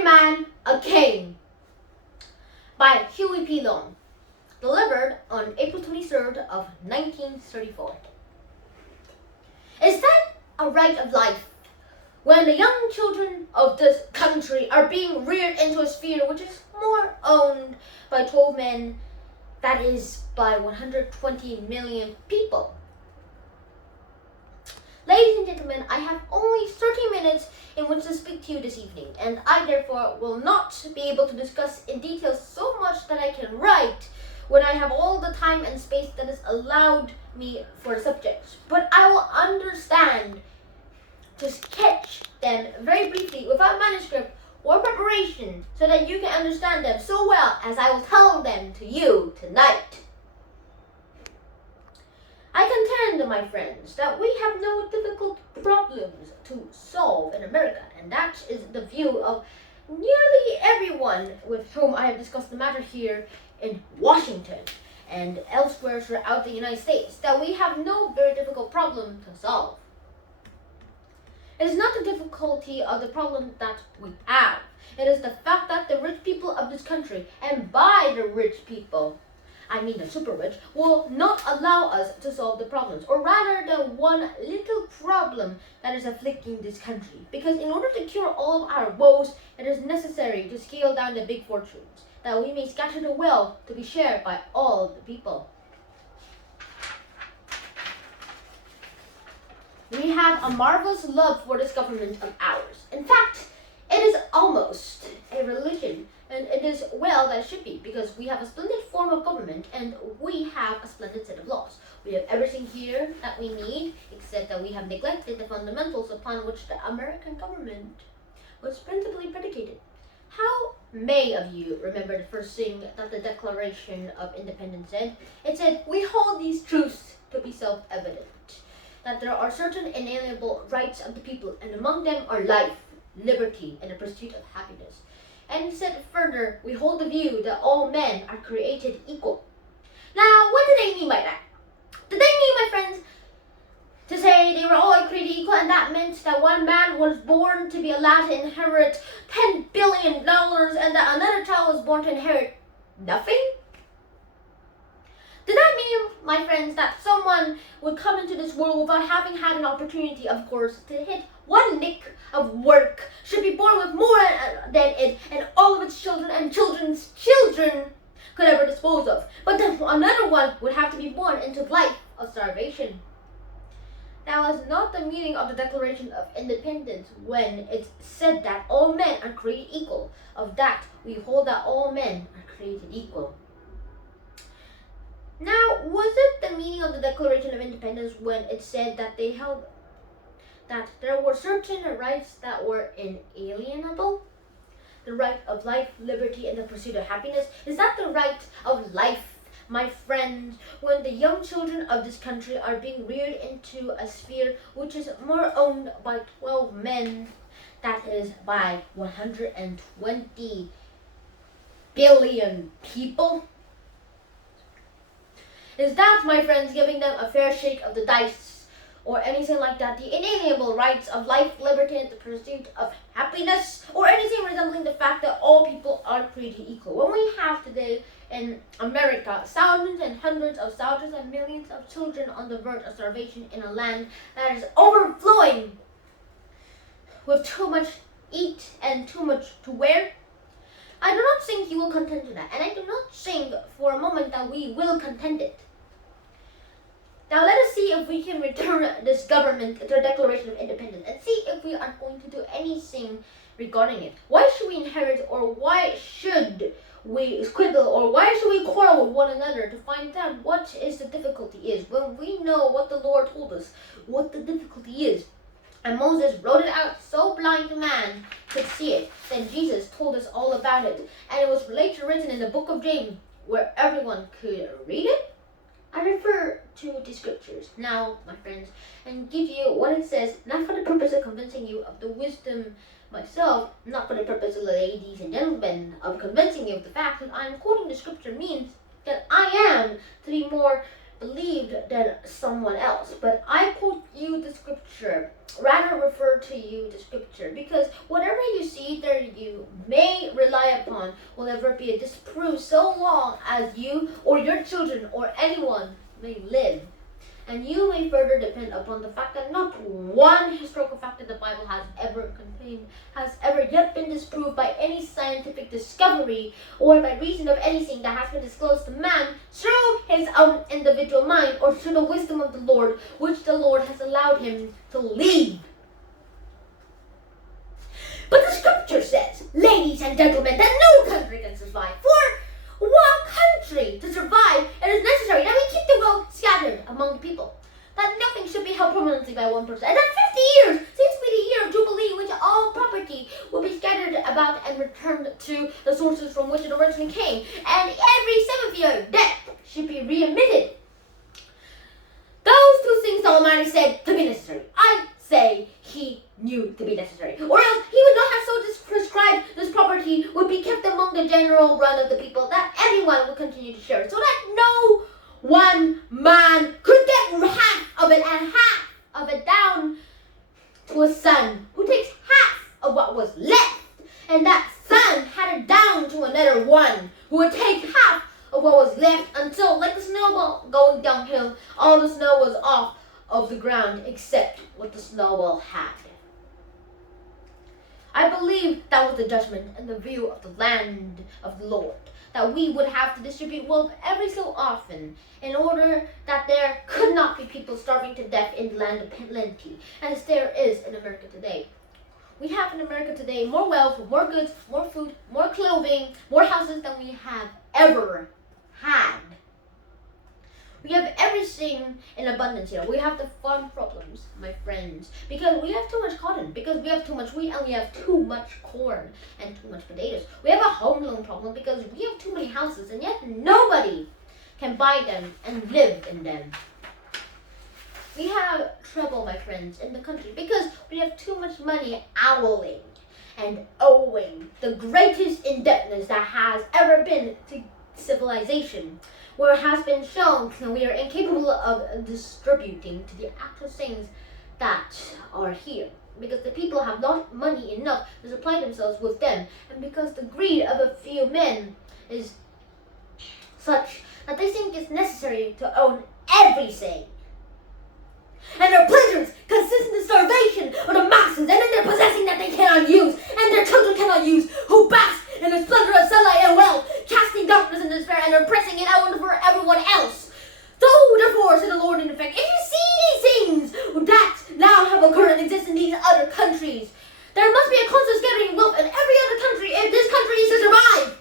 Every Man a King by Huey delivered on April 23rd of 1934. Is that a right of life when the young children of this country are being reared into a sphere which is more owned by 12 men, that is, by 120 million people? Ladies and gentlemen, I have only 30 minutes in which to speak to you this evening, and I therefore will not be able to discuss in detail so much that I can write when I have all the time and space that is allowed me for subjects. But I will understand to sketch them very briefly without manuscript or preparation so that you can understand them so well as I will tell them to you tonight. I contend, my friends, that we have no difficult problems to solve in America, and that is the view of nearly everyone with whom I have discussed the matter here in Washington and elsewhere throughout the United States, that we have no very difficult problem to solve. It is not the difficulty of the problem that we have. It is the fact that the rich people of this country, and by the rich people, I mean the super rich, will not allow us to solve the problems, or rather the one little problem that is afflicting this country. Because in order to cure all of our woes, it is necessary to scale down the big fortunes, that we may scatter the wealth to be shared by all the people. We have a marvelous love for this government of ours. In fact, it is almost a religion, and it is well that it should be, because we have a splendid form of government and we have a splendid set of laws. We have everything here that we need, except that we have neglected the fundamentals upon which the American government was principally predicated. How many of you remember the first thing that the Declaration of Independence said? It said, "We hold these truths to be self-evident, that there are certain inalienable rights of the people, and among them are life, liberty, and the pursuit of happiness." And it said further, "We hold the view that all men are created equal." Now, what do they mean by that? Do they mean, my friends, to say they were all created equal, and that meant that one man was born to be allowed to inherit $10 billion, and that another child was born to inherit nothing? Did that mean, my friends, that someone would come into this world without having had an opportunity, of course, to hit one nick of work, should be born with more than it and all of its children and children's children could ever dispose of, but then another one would have to be born into life of starvation? That was not the meaning of the Declaration of Independence when it said that all men are created equal. Of that, we hold that all men are created equal. Now, was it the meaning of the Declaration of Independence when it said that they held that there were certain rights that were inalienable? The right of life, liberty, and the pursuit of happiness? Is that the right of life, my friend, when the young children of this country are being reared into a sphere which is more owned by 12 men, that is, by 120 billion people? Is that, my friends, giving them a fair shake of the dice, or anything like that, the inalienable rights of life, liberty, and the pursuit of happiness, or anything resembling the fact that all people are created equal? When we have today in America thousands and hundreds of thousands and millions of children on the verge of starvation in a land that is overflowing with too much to eat and too much to wear, I do not think you will contend to that, and I do not think for a moment that we will contend it. Now let us see if we can return this government to the Declaration of Independence and see if we are going to do anything regarding it. Why should we inherit, or why should we quibble, or why should we quarrel with one another to find out what is the difficulty is, when we know what the Lord told us, what the difficulty is? And Moses wrote it out so blind man could see it. Then Jesus told us all about it, and it was later written in the book of James where everyone could read it. I refer to the scriptures now, my friends, and give you what it says, not for the purpose of convincing you of the wisdom myself, not for the purpose, ladies and gentlemen, of convincing you of the fact that I'm quoting the scripture means that I am to be more believed than someone else. But I quote you the scripture, rather refer to you the scripture, because whatever you see either you may rely upon will never be disproved so long as you or your children or anyone may live. And you may further depend upon the fact that not one historical fact that the Bible has ever contained has ever yet been disproved by any scientific discovery or by reason of anything that has been disclosed to man through his own individual mind or through the wisdom of the Lord, which the Lord has allowed him to leave. But the scripture says, ladies and gentlemen, that no country can survive. For one country to survive, it is necessary that we keep the wealth scattered among the people, that nothing should be held permanently by one person, and that 50 years seems to be the year of Jubilee, in which all property will be scattered about and returned to the sources from which it originally came, and every 7th year debt should be readmitted. Those two things the Almighty said to be necessary. I say he knew to be necessary, or else he would not have so prescribed this property would be kept among the general run of the people, that everyone would continue to share it, so that no one man could get half of it and half of it down to a son who takes half of what was left, and that son had it down to another one who would take half of what was left until, like a snowball going downhill, all the snow was off of the ground except what the snowball had. I believe that was the judgment and the view of the land of the Lord, that we would have to distribute wealth every so often in order that there could not be people starving to death in the land of plenty, as there is in America today. We have in America today more wealth, more goods, more food, more clothing, more houses than we have ever had. We have everything in abundance here. We have the farm problems, my friends, because we have too much cotton, because we have too much wheat, and we have too much corn and too much potatoes. We have a home loan problem because we have too many houses, and yet nobody can buy them and live in them. We have trouble, my friends, in the country because we have too much money owling and owing the greatest indebtedness that has ever been to civilization, where it has been shown that we are incapable of distributing to the actual things that are here, because the people have not money enough to supply themselves with them, and because the greed of a few men is such that they think it's necessary to own everything. And their pleasures consist in the starvation of the masses, and in their possessing that they cannot use, and their children cannot use, who bask in the splendor of sunlight and wealth, casting darkness and despair, and oppressing it out for everyone else. So, therefore, said the Lord in effect, if you see these things that now have occurred and exist in these other countries, there must be a constant scattering of wealth in every other country if this country is to survive.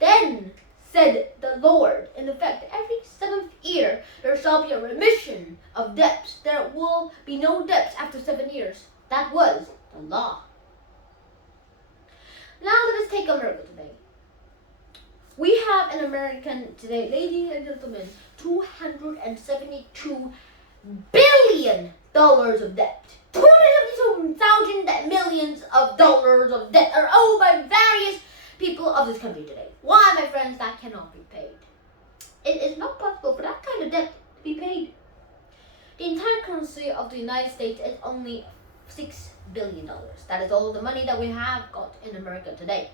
Then said the Lord, in effect, every 7th year there shall be a remission of debts. There will be no debts after 7 years. That was the law. Now let us take America today. We have in America today, ladies and gentlemen, $272 billion of debt. 272,000 millions of dollars of debt are owed by various people of this country today. Why, my friends, that cannot be paid? It is not possible for that kind of debt to be paid. The entire currency of the United States is only $6 billion. That is all the money that we have got in America today.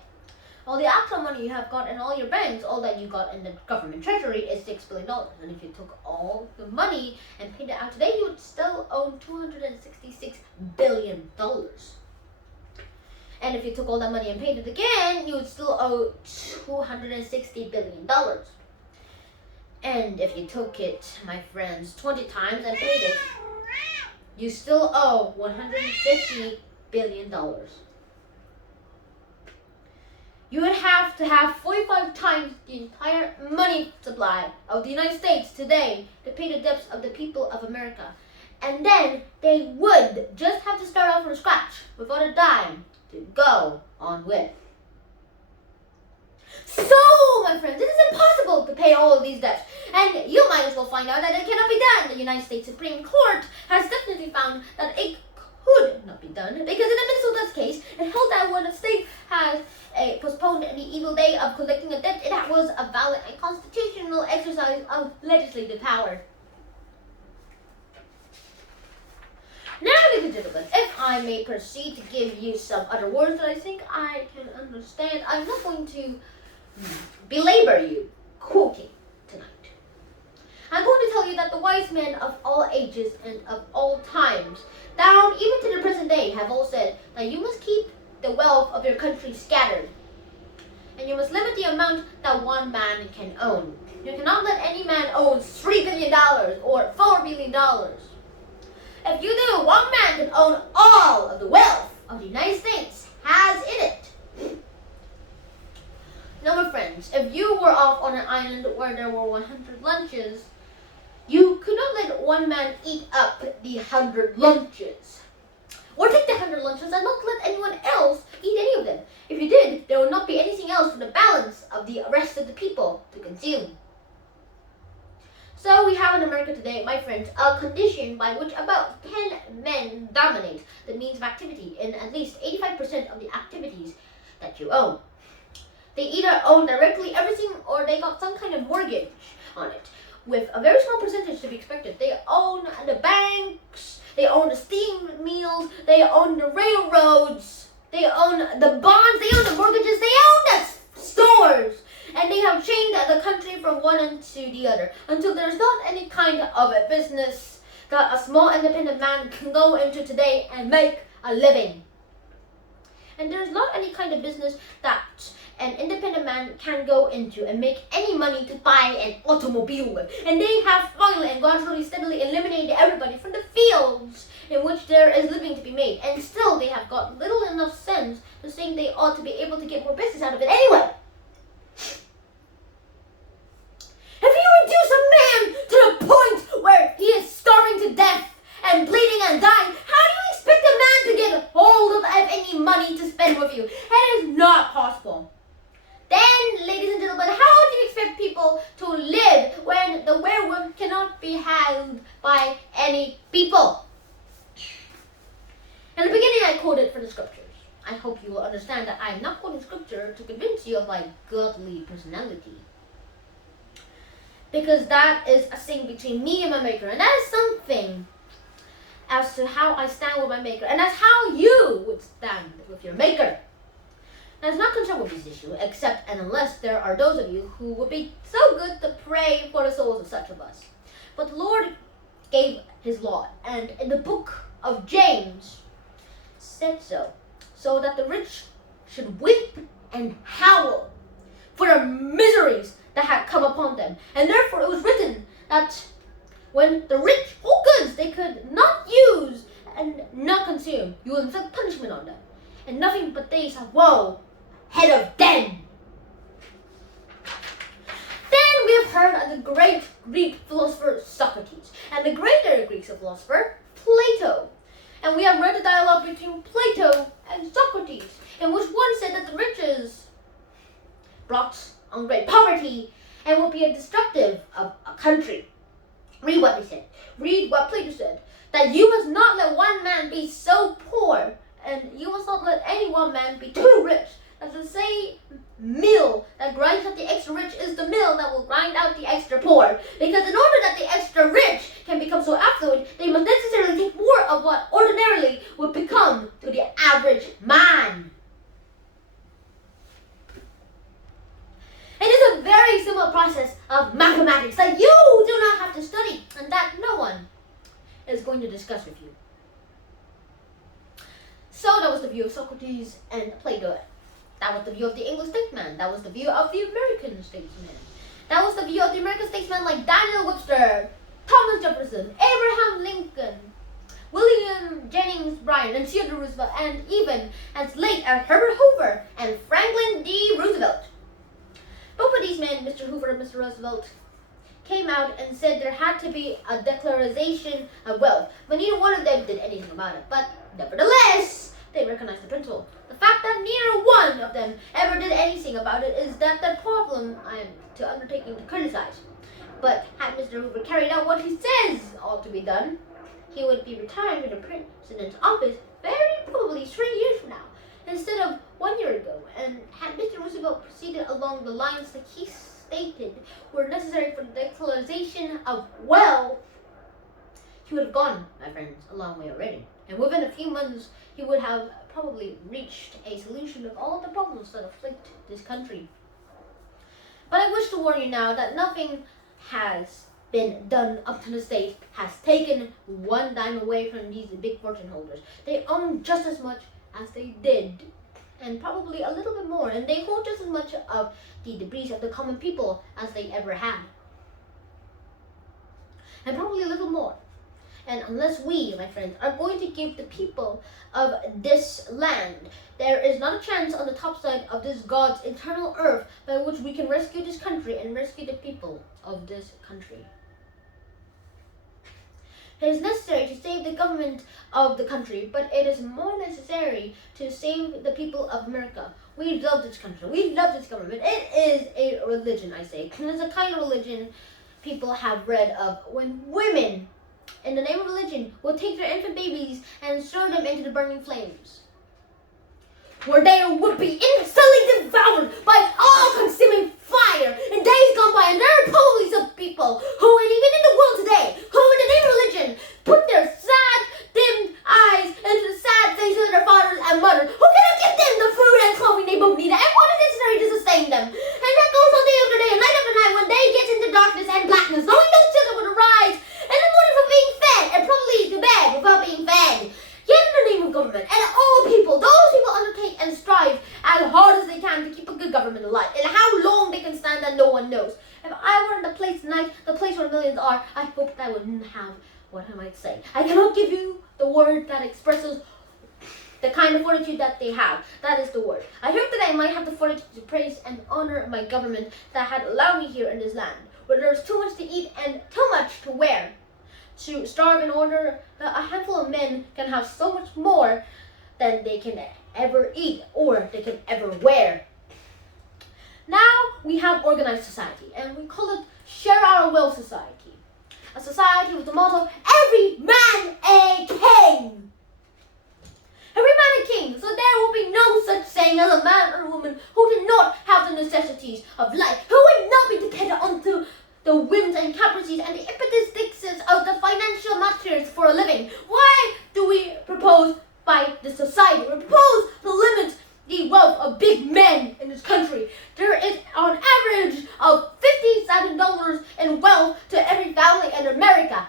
All the actual money you have got in all your banks, all that you got in the government treasury is $6 billion. And if you took all the money and paid it out today, you would still own $266 billion. And if you took all that money and paid it again, you would still owe $260 billion. And if you took it, my friends, 20 times and paid it, you still owe $150 billion. You would have to have 45 times the entire money supply of the United States today to pay the debts of the people of America. And then they would just have to start off from scratch without a dime to go on with. So, my friends, it is impossible to pay all of these debts, and you might as well find out that it cannot be done. The United States Supreme Court has definitely found that it could not be done, because in the Minnesota's case, it held that when a state has postponed the evil day of collecting a debt, it was a valid and constitutional exercise of legislative power. Now, ladies and gentlemen, if I I may proceed to give you some other words that I think I can understand. I'm not going to belabor you quoting tonight. I'm going to tell you that the wise men of all ages and of all times, down even to the present day, have all said that you must keep the wealth of your country scattered, and you must limit the amount that one man can own. You cannot let any man own $3 billion or $4 billion. If you do, one man can own all of the wealth of the United States has in it. Now, my friends, if you were off on an island where there were 100 lunches, you could not let one man eat up the 100 lunches. Or take the 100 lunches and not let anyone else eat any of them. If you did, there would not be anything else for the balance of the rest of the people to consume. So we have in America today, my friends, a condition by which about 10 men dominate the means of activity in at least 85% of the activities that you own. They either own directly everything or they got some kind of mortgage on it, with a very small percentage to be expected. They own the banks, they own the steam mills, they own the railroads, they own the bonds, they own the mortgages, they own the stores. And they have chained the country from one end to the other until there's not any kind of a business that a small independent man can go into today and make a living. And there's not any kind of business that an independent man can go into and make any money to buy an automobile with. And they have finally and gradually steadily eliminated everybody from the fields in which there is living to be made. And still they have got little enough sense to think they ought to be able to get more business out of it anyway. If you reduce a man to the point where he is starving to death and bleeding and dying, how do you expect a man to get hold of any money to spend with you? That is not possible. Then, ladies and gentlemen, how do you expect people to live when the werewolf cannot be held by any people? In the beginning, I quoted from the scriptures. I hope you will understand that I am not quoting scripture to convince you of my godly personality. Because that is a thing between me and my maker. And that is something as to how I stand with my maker. And that's how you would stand with your maker. Now, it's not concerned with this issue, except and unless there are those of you who would be so good to pray for the souls of such of us. But the Lord gave his law. And in the book of James said so that the rich should weep and howl for the miseries that had come upon them. And therefore it was written that when the rich hold goods they could not use and not consume, you will inflict punishment on them, and nothing but days of woe ahead of them. Then we have heard of the great Greek philosopher Socrates, and the greater Greek philosopher Plato. And we have read the dialogue between Plato and Socrates, in which one said that the riches brought on great poverty and would be a destructive of a country. Read what they said. Read what Plato said. That you must not let one man be so poor, and you must not let any one man be too rich. As the same mill that grinds out the extra rich is the mill that will grind out the extra poor. Because in order that the extra rich can become so affluent, they must necessarily take more of what ordinarily would become to the average man. It is a very simple process of mathematics that you do not have to study and that no one is going to discuss with you. So that was the view of Socrates and Plato. That was the view of the English statesman. That was the view of the American statesman. That was the view of the American statesmen like Daniel Webster, Thomas Jefferson, Abraham Lincoln, William Jennings Bryan, and Theodore Roosevelt, and even as late as Herbert Hoover and Franklin D. Roosevelt. Both of these men, Mr. Hoover and Mr. Roosevelt, came out and said there had to be a declaration of wealth, but neither one of them did anything about it. But nevertheless, they recognized the principle. The fact that neither one of them ever did anything about it is that the problem I'm to undertaking to criticize. But had Mr. Hoover carried out what he says ought to be done, he would be retiring from the president's office very probably 3 years from now, instead of 1 year ago. And had Mr. Roosevelt proceeded along the lines that he stated were necessary for the declaration of wealth, he would have gone, my friends, a long way already. And within a few months, he would have probably reached a solution of all of the problems that afflict this country. But I wish to warn you now that nothing has been done up to this date has taken one dime away from these big fortune holders. They own just as much as they did, and probably a little bit more, and they hold just as much of the debris of the common people as they ever had. And probably a little more. And unless we, my friends, are going to give the people of this land, there is not a chance on the top side of this God's eternal earth by which we can rescue this country and rescue the people of this country. It is necessary to save the government of the country, but it is more necessary to save the people of America. We love this country. We love this government. It is a religion, I say. It is a kind of religion people have read of when women, in the name of religion, will take their infant babies and throw them into the burning flames, where they would be instantly devoured by all-consuming fire in days gone by. And there are probably some people who, even in the world today, who in the name of religion, put their sad, dimmed eyes into the sad faces of their fathers and mothers, who cannot give them the food and clothing they both need and what is necessary to sustain them. And that goes on day after day and night after night when day gets into darkness and blackness, knowing those children would arise in the morning for being fed and probably to bed without being fed. Yet in the name of government and all people, those people undertake and strive as hard as they can to keep a good government alive. And how long they can stand that no one knows. If I were in the place tonight, the place where millions are, I hope that I wouldn't have what I might say. I cannot give you the word that expresses the kind of fortitude that they have. That is the word. I hope that I might have the fortitude to praise and honor my government that had allowed me here in this land, where there is too much to eat and too much to wear, to starve in order that a handful of men can have so much more than they can ever eat or they can ever wear. Now we have organized society, and we call it Share Our Wealth Society. A society with the motto, every man a king. Every man a king, so there will be no such thing as a man or a woman who did not have the necessities of life, who would not be dependent on the whims and caprices and the impetuses of the financial matters for a living. Why do we propose by the society? We propose to limit the wealth of big men in this country. There is an average of $57 in wealth to every family in America.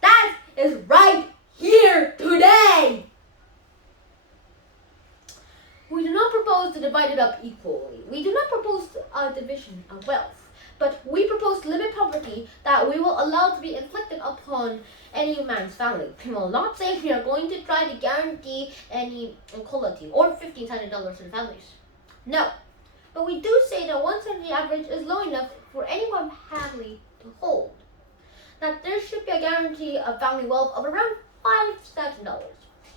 That is right here today. We do not propose to divide it up equally. We do not propose a division of wealth. But we propose to limit poverty that we will allow to be inflicted upon any man's family. We will not say we are going to try to guarantee any equality or $1,500 to the families. No. But we do say that $170 average is low enough for any one family to hold. That there should be a guarantee of family wealth of around $5,000.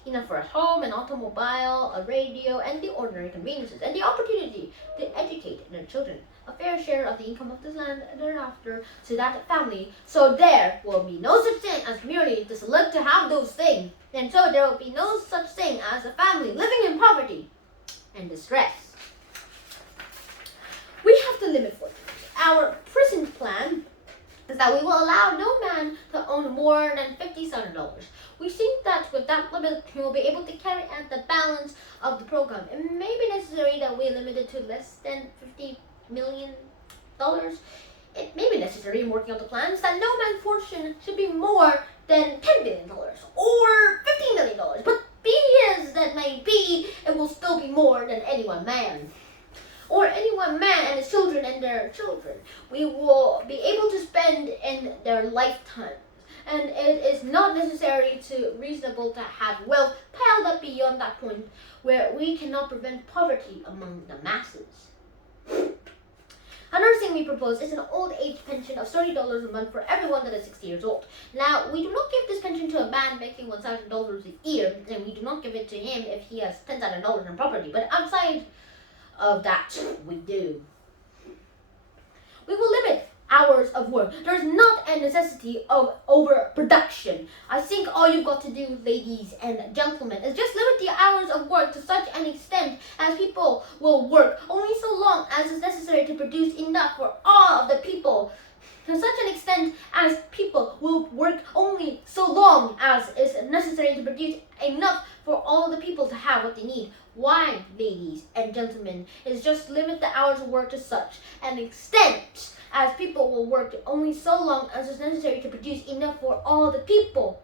Enough for a home, an automobile, a radio, and the ordinary conveniences, and the opportunity to educate their children. A fair share of the income of this land thereafter to that family, so there will be no such thing as merely to select to have those things, and so there will be no such thing as a family living in poverty and distress. We have to limit fortune. Our present plan is that we will allow no man to own more than $50,000. We think that with that limit, we will be able to carry out the balance of the program. It may be necessary that we limit it to less than $50 million. It may be necessary in working out the plans that no man's fortune should be more than $10 billion or $15 million. But be as that may be, it will still be more than any one man. Or any one man and his children and their children. We will be able to spend in their lifetime. And it is not necessary to reasonable to have wealth piled up beyond that point where we cannot prevent poverty among the masses. Another thing we propose is an old age pension of $30 a month for everyone that is 60 years old. Now, we do not give this pension to a man making $1,000 a year, and we do not give it to him if he has $10,000 in property. But outside of that, we do. We will limit hours of work. There's not a necessity of overproduction. I think all you've got to do, ladies and gentlemen, is just limit the hours of work to such an extent as people will work only so long as is necessary to produce enough for all of the people to such an extent as people will work only so long as is necessary to produce enough for all the people to have what they need. Why, ladies and gentlemen, is just limit the hours of work to such an extent as people will work only so long as is necessary to produce enough for all the people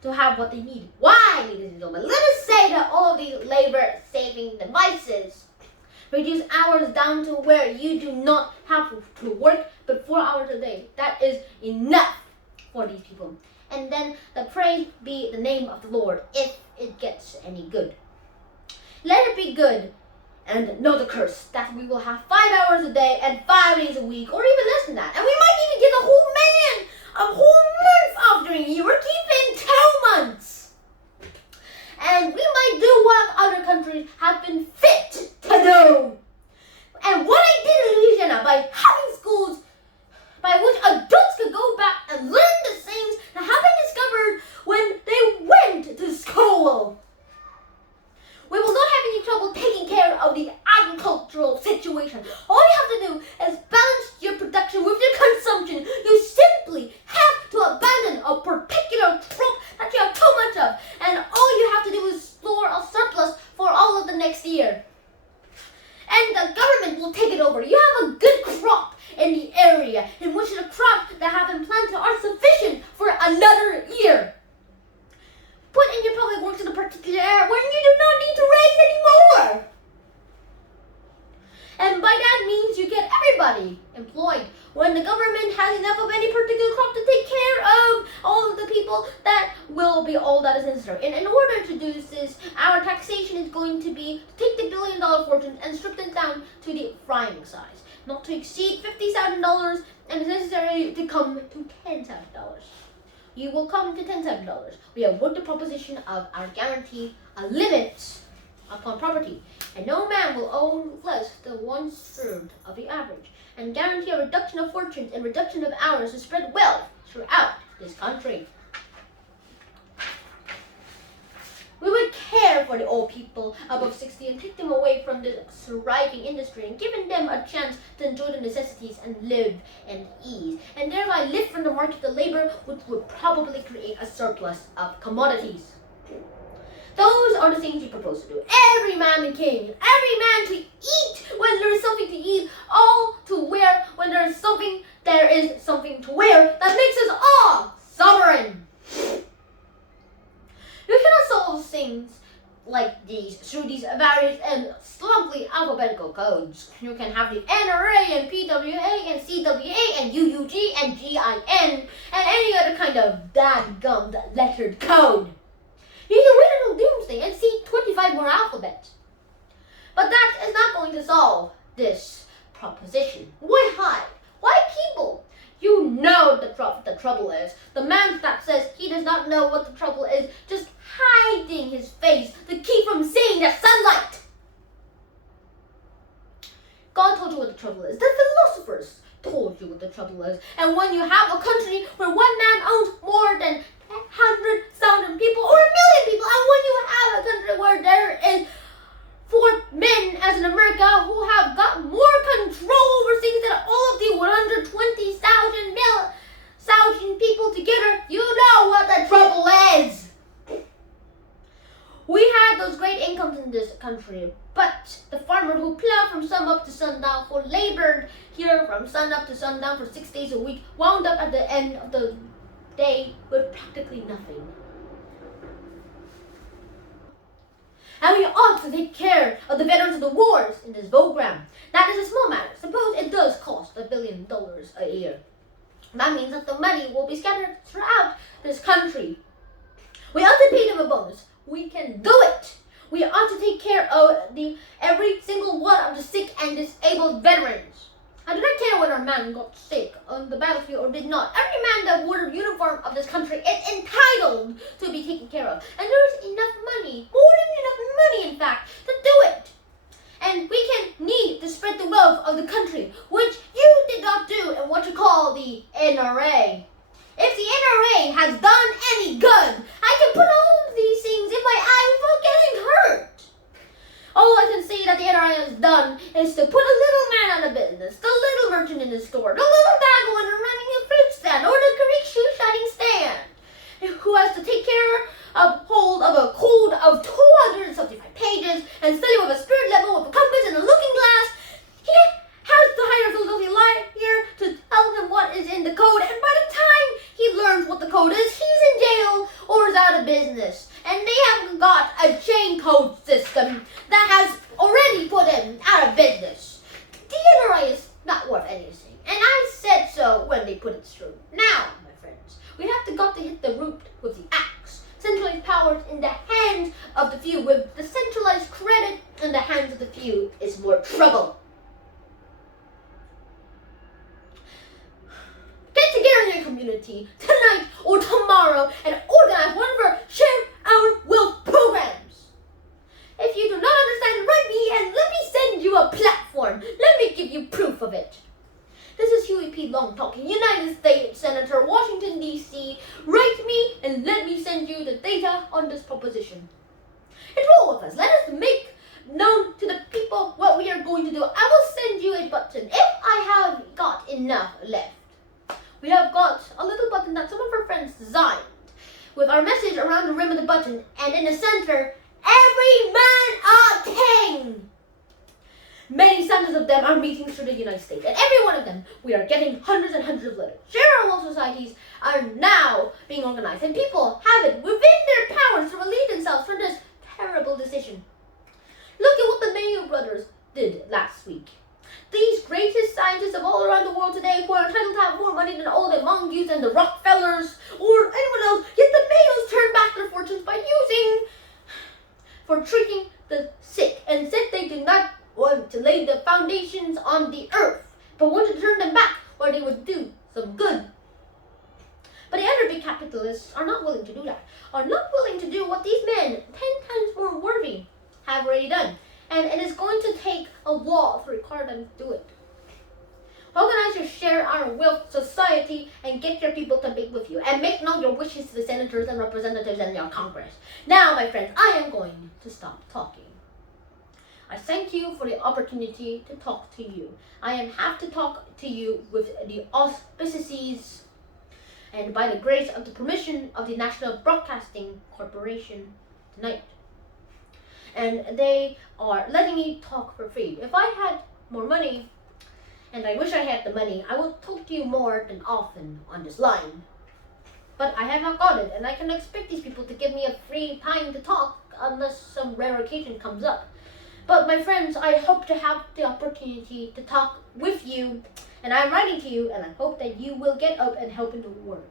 to have what they need. Why, ladies and gentlemen? Let us say that all of these labor-saving devices reduce hours down to where you do not have to work but 4 hours a day. That is enough for these people. And then the praise be the name of the Lord, if it gets any good. Let it be good, and know the curse, that we will have 5 hours a day and 5 days a week, or even less than that. And we might even get a whole month off during a year. We're keeping 2 months. And we might do what other countries have been fit to do. And what I did in Louisiana by having schools by which adults could go back and learn the things that have been discovered when they went to school. We will not have any trouble taking care of the agricultural situation. All you have to do is balance your production with your consumption. You simply have to abandon a particular crop that you have too much of, and all you have to do is store a surplus for all of the next year. And the government will take it over. You have a good crop in the area in which the crops that have been planted are sufficient for another year. Put in your public works in a particular area when you do not need to raise anymore. And by that means you get everybody employed. When the government has enough of any particular crop to take care of all of the people, that will be all that is necessary. And in order to do this, our taxation is going to be to take the billion-dollar fortunes and strip them down to the frying size. Not to exceed $50,000, and it's necessary to come to $10,000. You will come to $10,000. We have worked the proposition of our guarantee a limit upon property, and no man will own less than 1/3 of the average, and guarantee a reduction of fortunes and reduction of hours to spread wealth throughout this country. We would care for the old people above 60 and take them away from the thriving industry and giving them a chance to enjoy the necessities and live in ease, and thereby lift from the market the labor which would probably create a surplus of commodities. Those are the things you propose to do. Every man and king, every man to eat when there is something to eat, all to wear when there is something to wear that makes us all sovereign. You cannot solve things like these through these various and lovely alphabetical codes. You can have the NRA and PWA and CWA and UUG and GIN and any other kind of dadgummed lettered code. You can wait until doomsday and see 25 more alphabets. But that is not going to solve this proposition. Why hide? Why people? You know the trouble is. The man that says he does not know what the trouble is, just hiding his face to keep from seeing the sunlight. God told you what the trouble is. The philosophers told you what the trouble is. And when you have a country where one man owns more than 100,000 people or 1,000,000 people, and when you have a country where there is 4 men as in America who have got more control over things than all of the 120,000 people together, you know what the trouble is. We had those great incomes in this country, but the farmer who plowed from sun up to sundown, who labored here from sun up to sundown for 6 days a week, wound up at the end of the day with practically nothing. And we ought to take care of the veterans of the wars in this program. That is a small matter. Suppose it does cost $1 billion a year. That means that the money will be scattered throughout this country. We ought to pay them a bonus. We can do it. We ought to take care of every single one of the sick and disabled veterans. I do not care whether a man got sick on the battlefield or did not. Every man that wore the uniform of this country is entitled to be taken care of. And there is enough money, more than enough money in fact, to do it. And we can need to spread the wealth of the country, which you did not do in what you call the NRA. If the NRA has done any good, I can put all of these things in my eye without getting hurt. All I can say that the NRA has done is to put a little man out of business, the little merchant in the store, the little bagel in the code system that has already put him out of business. The NRA is not worth anything, and I said so when they put it through. Now, my friends, we have got to hit the root with the axe. Centralized power in the hands of the few, with the centralized credit in the hands of the few, is more trouble. Get together in your community tonight or tomorrow and organize one of our Share Our Wealth programs. If you do not understand, write me and let me send you a platform. Let me give you proof of it. This is Huey P. Long talking, United States Senator, Washington, D.C. Write me and let me send you the data on this proposition. Enroll with us. Let us make known to the people what we are going to do. I will send you a button if I have got enough left. We have got a little button that some of our friends designed with our message around the rim of the button, and in the center, every man a king. Many thousands of them are meeting through the United States, and every one of them, we are getting hundreds and hundreds of letters. Share Our Wealth societies are now being organized, and people have it within their powers to relieve themselves from this terrible decision. Look at what the Mayo brothers did last week. These greatest scientists of all around the world today, who are entitled to have more money than all the monkeys and the Rockefellers or anyone else, yet the Mayos turned back their fortunes by for treating the sick, and said they did not want to lay the foundations on the earth, but wanted to turn them back where they would do some good. But the other big capitalists are not willing to do that, are not willing to do what these men, 10 times more worthy, have already done. And it is going to take a law to require them to do it. Organize your Share Our Wealth society and get your people to meet with you. And make known your wishes to the senators and representatives in your Congress. Now, my friends, I am going to stop talking. I thank you for the opportunity to talk to you. I have to talk to you with the auspices and by the grace of the permission of the National Broadcasting Corporation tonight. And they are letting me talk for free. If I had more money, and I wish I had the money, I would talk to you more than often on this line. But I have not got it, and I can expect these people to give me a free time to talk unless some rare occasion comes up. But my friends, I hope to have the opportunity to talk with you, and I'm writing to you, and I hope that you will get up and help in the work.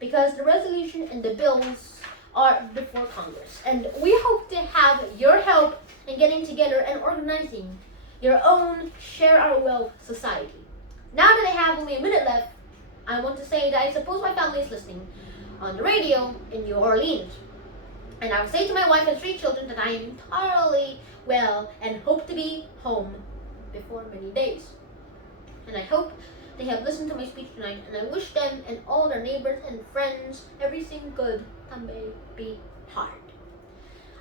Because the resolution and the bills are before Congress, and we hope to have your help in getting together and organizing your own Share Our Wealth society. Now that I have only a minute left, I want to say that I suppose my family is listening on the radio in New Orleans, and I will say to my wife and 3 children that I am entirely well and hope to be home before many days. And I hope they have listened to my speech tonight, and I wish them and all their neighbors and friends everything good that may be hard.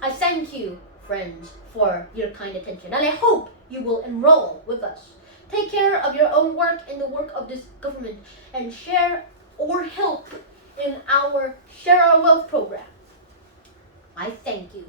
I thank you, friends, for your kind attention, and I hope you will enroll with us. Take care of your own work and the work of this government, and share or help in our Share Our Wealth program. I thank you.